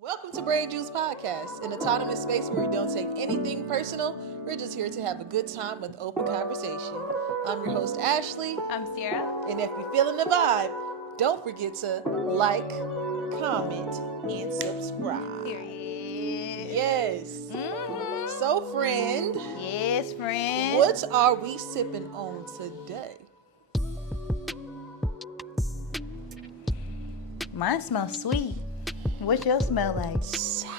Welcome to Brain Juice Podcast, an autonomous space where we don't take anything personal. We're just here to have a good time with open conversation. I'm your host, Ashley. I'm Sierra. And if you're feeling the vibe, don't forget to like, comment, and subscribe. Period. Yes. So, friend. Yes, friend. What are we sipping on today? Mine smells sweet. What's yours smell like? Sour.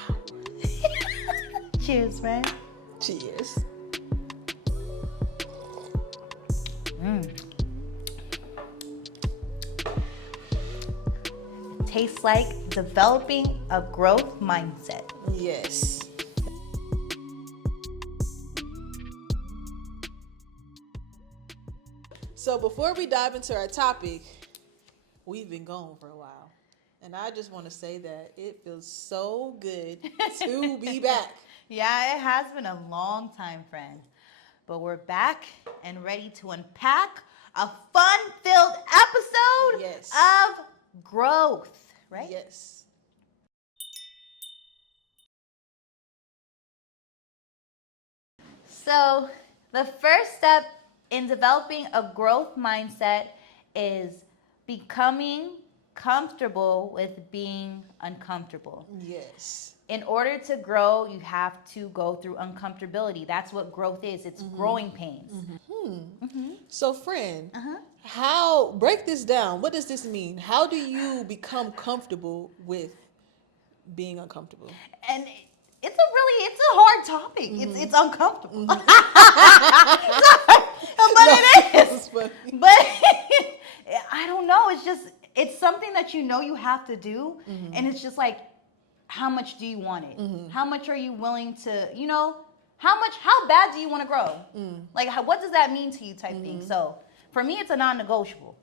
Cheers, friend. Cheers. Tastes like developing a growth mindset. Yes. So before we dive into our topic, we've been gone for a while. And I just want to say that it feels so good to be back. Yeah, it has been a long time, friend. But we're back and ready to unpack a fun-filled episode Yes. of growth, right? Yes. So the first step in developing a growth mindset is becoming comfortable with being uncomfortable. Yes. In order to grow, you have to go through uncomfortability. That's what growth is. It's growing pains. So, friend, how break this down? What does this mean? How do you become comfortable with being uncomfortable? And it's a hard topic. It's uncomfortable. But it is. Funny. But I don't know. It's something that you know you have to do. And it's just like, how much do you want it? How much are you willing to, how bad do you want to grow? Like, what does that mean to you type thing? So for me, it's a non-negotiable.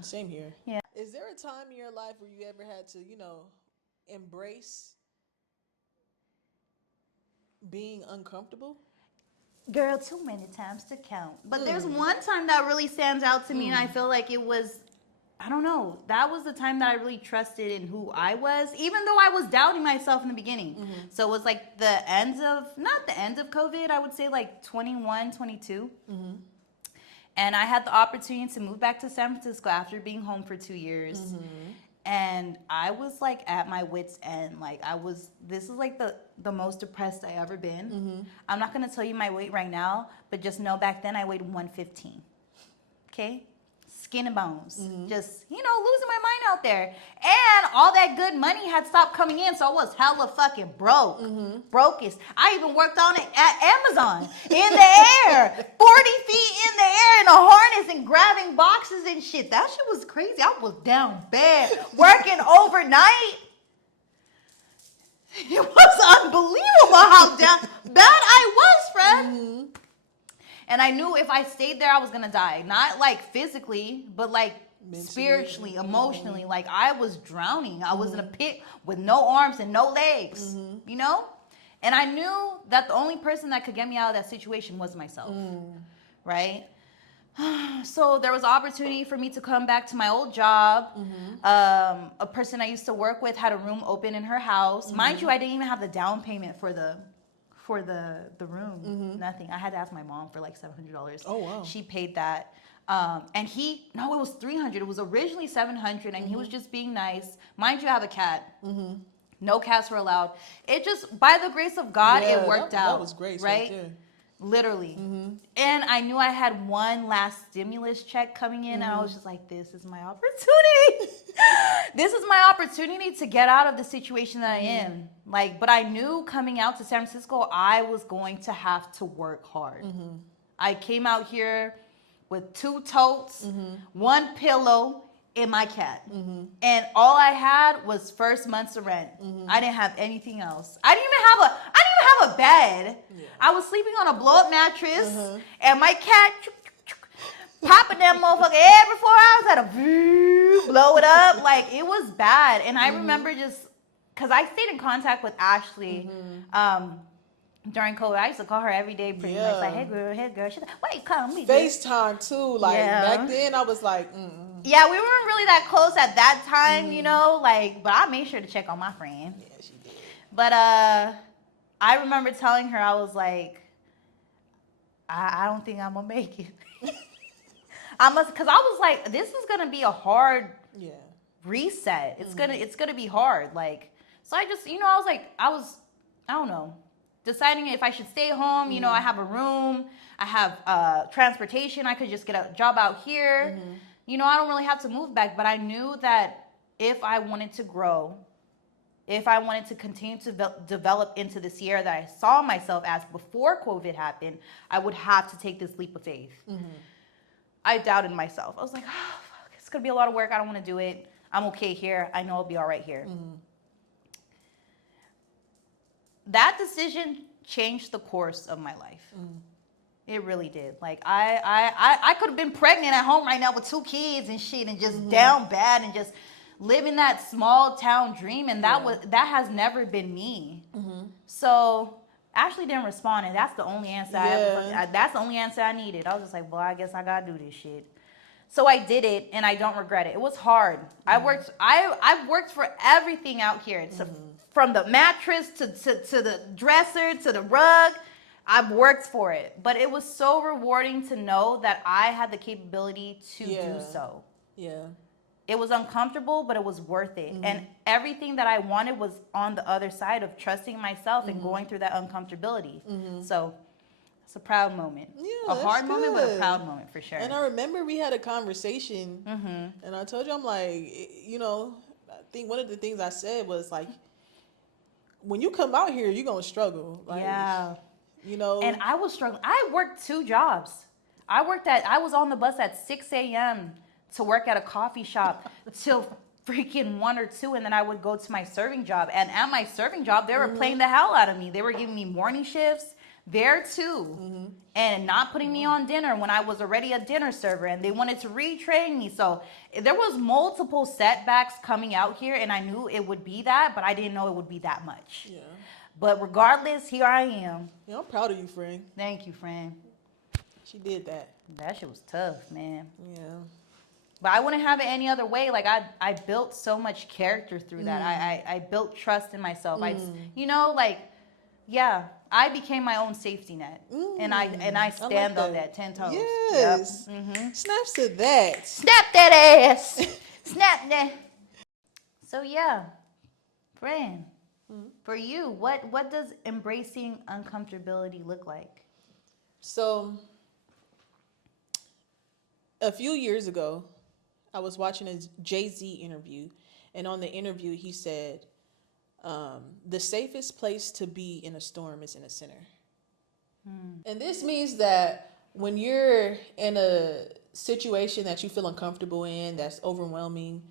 Same here. Yeah. Is there a time in your life where you ever had to, embrace being uncomfortable? Girl, too many times to count. But there's one time that really stands out to me, and I feel like it was, I don't know, that was the time that I really trusted in who I was, even though I was doubting myself in the beginning. So it was like not the end of COVID, I would say like 21, 22. And I had the opportunity to move back to San Francisco after being home for 2 years. And I was like at my wit's end. Like this is like the most depressed I ever been. I'm not going to tell you my weight right now, but just know back then I weighed 115. Okay? Skin and bones. Just, losing my mind out there. And all that good money had stopped coming in, so I was hella fucking broke. Brokest. I even worked on it at Amazon. In the air. 40 feet in the air in a harness and grabbing boxes and shit. That shit was crazy. I was down bad. Working overnight. It was unbelievable how bad I was, friend. And I knew if I stayed there, I was going to die. Not like physically, but like mentally, spiritually, emotionally. Like I was drowning. I was in a pit with no arms and no legs, And I knew that the only person that could get me out of that situation was myself, right? So there was an opportunity for me to come back to my old job. A person I used to work with had a room open in her house. Mind you, I didn't even have the down payment for the room. Nothing. I had to ask my mom for like $700. Oh, wow. She paid that. And it was $300. It was originally $700, and he was just being nice. Mind you, I have a cat. No cats were allowed. It just, by the grace of God, it worked out. That was grace right there. Literally. And I knew I had one last stimulus check coming in, and I was just like, this is my opportunity. This is my opportunity to get out of the situation that I am. But I knew coming out to San Francisco, I was going to have to work hard. I came out here with 2 totes, 1 pillow, and my cat. And all I had was first month's rent. I didn't have anything else. I didn't even have a bed. Yeah. I was sleeping on a blow-up mattress, and my cat popping that motherfucker every 4 hours, had to blow it up. Like, it was bad. And I remember just, because I stayed in contact with Ashley during COVID. I used to call her every day pretty much, like, hey girl. She's like, why you calling me? FaceTime too. Like, back then I was like, Yeah, we weren't really that close at that time, you know, like, but I made sure to check on my friend. Yeah, she did. But I remember telling her, I was like, I don't think I'm gonna make it. Because I was like, this is gonna be a hard reset. It's gonna be hard. Like, so I just, I was like, I don't know, deciding if I should stay home. You know, I have a room, I have transportation. I could just get a job out here. You know, I don't really have to move back. But I knew that if I wanted to grow, if I wanted to continue to develop into the Sierra that I saw myself as before COVID happened, I would have to take this leap of faith. I doubted myself. I was like, oh, fuck, it's going to be a lot of work. I don't want to do it. I'm okay here. I know I'll be all right here. That decision changed the course of my life. It really did. Like, I could have been pregnant at home right now with 2 kids and shit and just down bad and just living that small town dream. And that has never been me. So Ashley didn't respond, and that's the only answer that's the only answer I needed. I was just like, well, I guess I gotta do this shit. So I did it, and I don't regret it. It was hard. I've worked for everything out here. It's from the mattress to the dresser to the rug. I've worked for it, but it was so rewarding to know that I had the capability to do so. Yeah. It was uncomfortable, but it was worth it. And everything that I wanted was on the other side of trusting myself and going through that uncomfortability. So it's a proud moment. Yeah, a hard moment, but a proud moment for sure. And I remember we had a conversation, and I told you, I'm like, you know, I think one of the things I said was like, when you come out here, you're going to struggle. Like, you know. And I was struggling. I worked 2 jobs. I was on the bus at 6 a.m. to work at a coffee shop till freaking 1 or 2, and then I would go to my serving job. And at my serving job, they were playing the hell out of me. They were giving me morning shifts there too, and not putting me on dinner when I was already a dinner server, and they wanted to retrain me. So there was multiple setbacks coming out here, and I knew it would be that, but I didn't know it would be that much. Yeah. But regardless, here I am. Yeah, I'm proud of you, friend. Thank you, friend. She did that. That shit was tough, man. Yeah. But I wouldn't have it any other way. Like, I built so much character through that. I built trust in myself. I became my own safety net. And I stand on that 10 toes. Yes. Yep. Snaps to that. Snap that ass. Snap that. So yeah, friend, for you, what does embracing uncomfortability look like? So a few years ago, I was watching a Jay-Z interview, and on the interview, he said, the safest place to be in a storm is in a center. And this means that when you're in a situation that you feel uncomfortable in, that's overwhelming,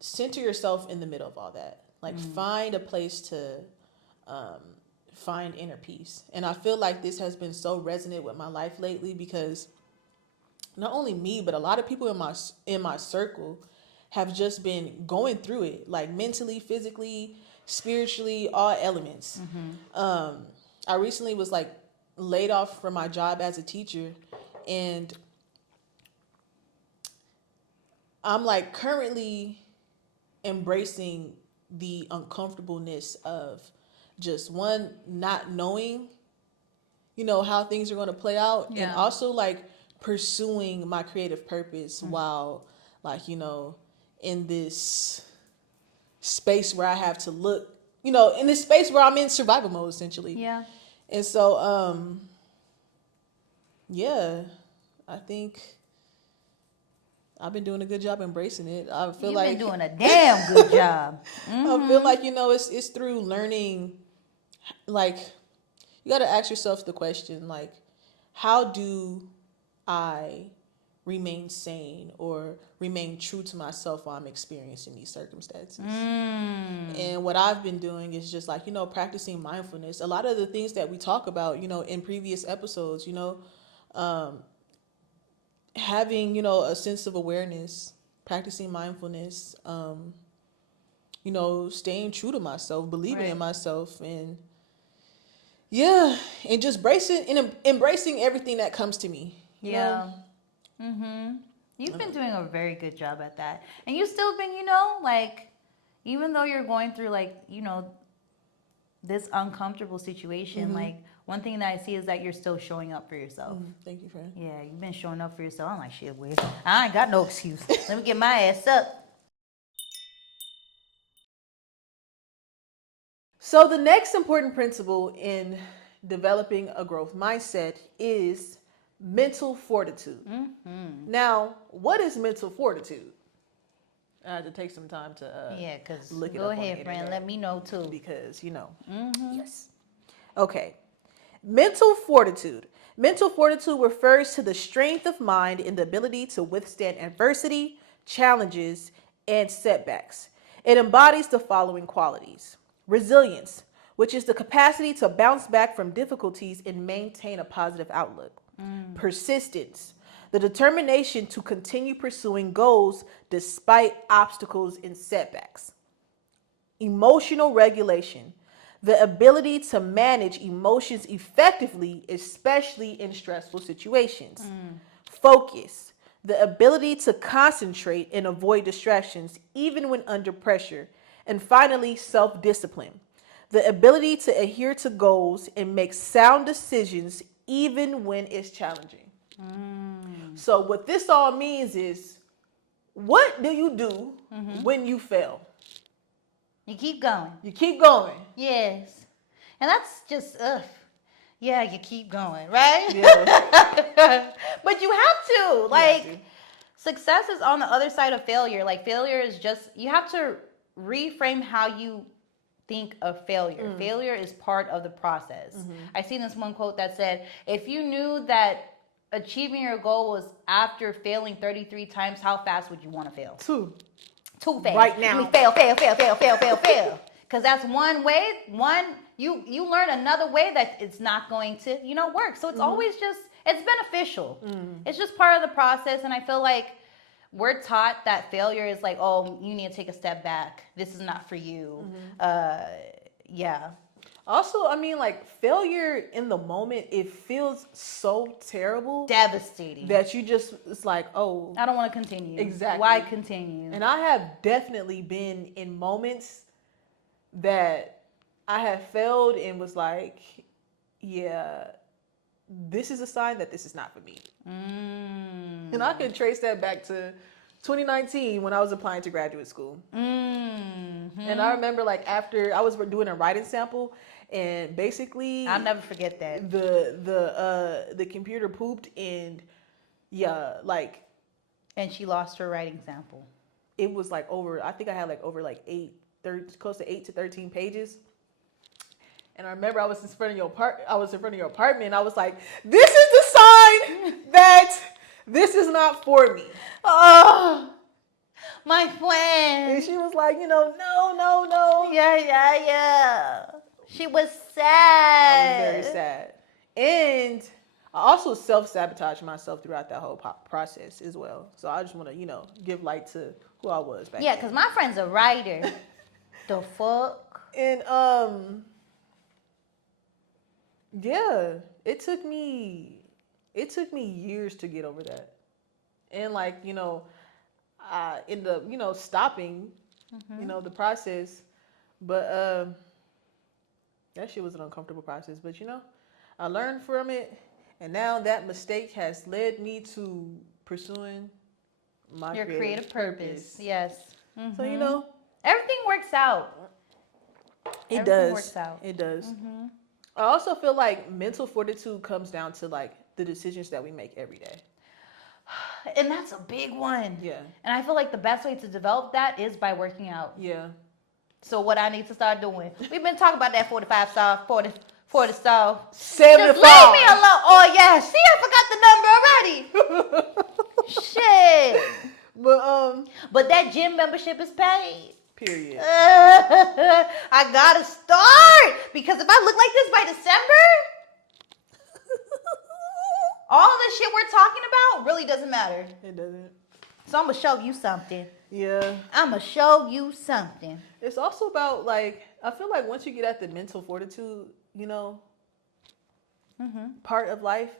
center yourself in the middle of all that. Like, find a place to find inner peace. And I feel like this has been so resonant with my life lately, because not only me, but a lot of people in my circle have just been going through it, like mentally, physically, spiritually, all elements. I recently was like laid off from my job as a teacher, and I'm like currently embracing the uncomfortableness of just not knowing, you know, how things are going to play out, and also like pursuing my creative purpose while, like, you know, in this space where I have to look, you know, in this space where I'm in survival mode, essentially. Yeah. And so, I think I've been doing a good job embracing it. I feel like you've been doing a damn good job. I feel like, you know, it's through learning. Like, you got to ask yourself the question, like, how do I remain sane or remain true to myself while I'm experiencing these circumstances? And what I've been doing is just like, you know, practicing mindfulness. A lot of the things that we talk about, you know, in previous episodes, you know, having, you know, a sense of awareness, practicing mindfulness, you know, staying true to myself, believing in myself, and and just embracing everything that comes to me. You know? You've been doing a very good job at that. And you've still been, you know, like, even though you're going through, like, you know, this uncomfortable situation, like, one thing that I see is that you're still showing up for yourself. Thank you, friend. Yeah, you've been showing up for yourself. I'm like, shit, weird. I ain't got no excuse. Let me get my ass up. So the next important principle in developing a growth mindset is mental fortitude. Now, what is mental fortitude? I had to take some time to Yeah, because look it go up on the ahead, friend. internet. Let me know, too. Because, you know. Yes. Okay. Mental fortitude. Mental fortitude refers to the strength of mind and the ability to withstand adversity, challenges, and setbacks. It embodies the following qualities: resilience, which is the capacity to bounce back from difficulties and maintain a positive outlook. Persistence, the determination to continue pursuing goals despite obstacles and setbacks. Emotional regulation, the ability to manage emotions effectively, especially in stressful situations. Focus, the ability to concentrate and avoid distractions even when under pressure. And finally, self-discipline, the ability to adhere to goals and make sound decisions even when it's challenging. So what this all means is, what do you do when you fail? You keep going. You keep going. Yes. And that's just, yeah, you keep going, right? Yeah. But you have to. Like, to. success is on the other side of failure. Like, failure is just, you have to reframe how you think of failure. Failure is part of the process. I seen this one quote that said, if you knew that achieving your goal was after failing 33 times, how fast would you want to fail? Too fast. Right now. We fail. Because that's one way. You learn another way that it's not going to, you know, work. So it's always just, it's beneficial. It's just part of the process. And I feel like we're taught that failure is like, oh, you need to take a step back. This is not for you. Yeah. Also, I mean, like, failure in the moment, it feels so terrible. Devastating. That you just, it's like, oh. I don't want to continue. Exactly. Why continue? And I have definitely been in moments that I have failed and was like, yeah, this is a sign that this is not for me. And I can trace that back to 2019 when I was applying to graduate school. And I remember, like, after I was doing a writing sample, and basically I'll never forget that. The computer pooped, and yeah, like, and she lost her writing sample. It was like over, I think I had like over like close to 8 to 13 pages. And I remember I was in front of your apartment, and I was like, this is the sign that this is not for me. Oh, my friend. And she was like, no. Yeah. She was sad. I was very sad. And I also self-sabotaged myself throughout that whole process as well. So I just want to, give light to who I was back then. Yeah, because my friend's a writer. The fuck? And, yeah, it took me years to get over that. And, like, I ended up, stopping, the process. But that shit was an uncomfortable process. But, I learned from it. And now that mistake has led me to pursuing my creative purpose. Yes. So, everything works out. It does. It does. I also feel like mental fortitude comes down to, like, the decisions that we make every day. And that's a big one. Yeah. And I feel like the best way to develop that is by working out. Yeah. So what I need to start doing. We've been talking about that 45 star, 40 star. 75. Just leave me alone. Oh yeah. See, I forgot the number already. Shit. But that gym membership is paid. Period. I gotta start, because if I look like this by December, all the shit we're talking about really doesn't matter. It doesn't. So I'm gonna show you something. Yeah. I'm gonna show you something. It's also about, like, I feel like once you get at the mental fortitude, part of life,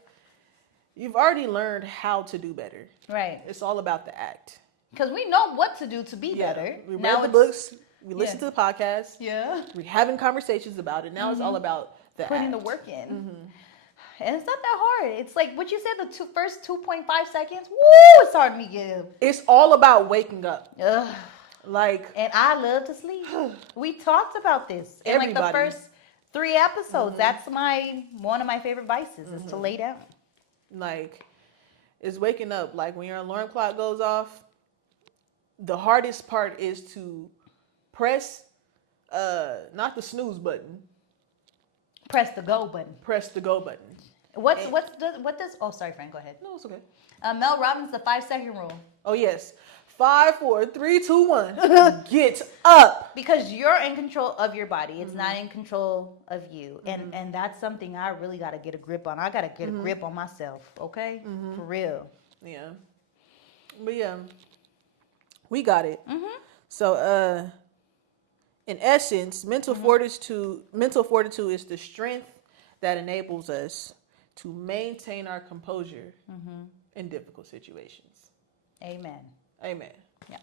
you've already learned how to do better. Right. It's all about the act. Because we know what to do to be better. We read Now the it's- books. We listen yeah. to the podcast. Yeah. We're having conversations about it. Now it's all about the Putting act. the work in. And it's not that hard. It's like what you said, the first 2.5 seconds. Woo, it's hard to give. It's all about waking up. Ugh. Like, And I love to sleep. We talked about this in like the Everybody. first 3 episodes. That's one of my favorite vices is to lay down. like, it's waking up. Like when your alarm clock goes off, the hardest part is to press, not the snooze button, Press the go button. press the go button. What does? Oh, sorry, Frank. Go ahead. No, it's okay. Mel Robbins, the 5-second rule. Oh yes, 5, 4, 3, 2, 1. Get up. Because you're in control of your body. It's not in control of you. And that's something I really got to get a grip on. I got to get a grip on myself, okay? For real. Yeah, but yeah, we got it. So, in essence, mental fortitude is the strength that enables us to maintain our composure in difficult situations. Amen. Amen. Yeah.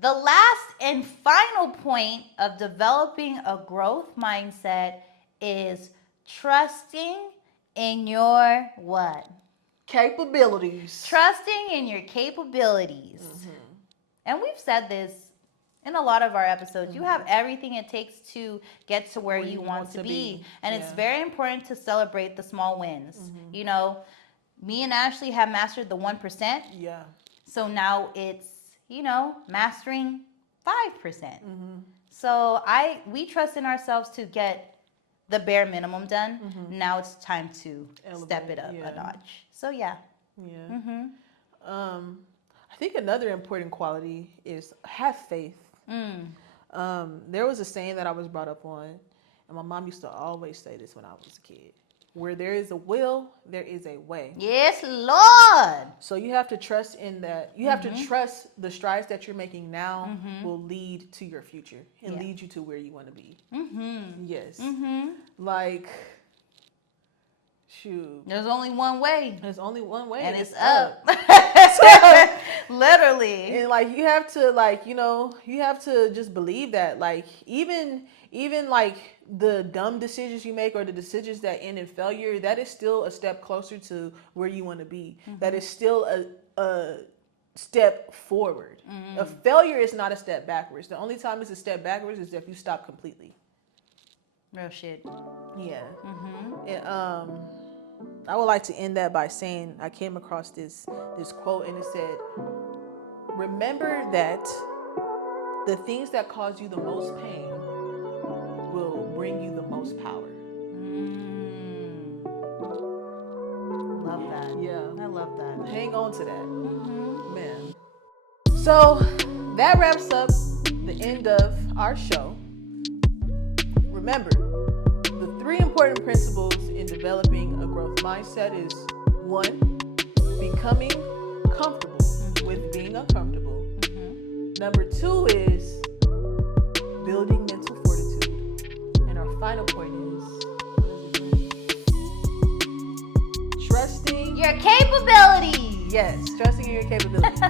The last and final point of developing a growth mindset is trusting in your what? Capabilities. Trusting in your capabilities. And we've said this in a lot of our episodes. You have everything it takes to get to where you want to be. And it's very important to celebrate the small wins. You know, me and Ashley have mastered the 1%. Yeah. So now it's, mastering 5%. So we trust in ourselves to get the bare minimum done. Now it's time to step it up a notch. So yeah. Yeah. I think another important quality is have faith. There was a saying that I was brought up on, and my mom used to always say this when I was a kid. Where there is a will, there is a way. Yes, Lord. So you have to trust in that. You have to trust the strides that you're making now will lead to your future and lead you to where you want to be. Yes. Like, shoot. There's only one way. There's only one way. And it's up. Literally. And like you have to you have to just believe that like even like the dumb decisions you make or the decisions that end in failure, that is still a step closer to where you want to be. That is still a step forward. A failure is not a step backwards. The only time it's a step backwards is if you stop completely. Real shit. Yeah. And, I would like to end that by saying I came across this quote and it said, "Remember that the things that cause you the most pain will bring you the most power." Love that. Yeah. I love that. Hang on to that. Man. So that wraps up the end of our show. Remember, the 3 important principles in developing a growth mindset is 1, becoming comfortable with being uncomfortable. Number 2 is building mental fortitude. And our final point is, trusting Your capabilities. Yes, trusting in your capabilities.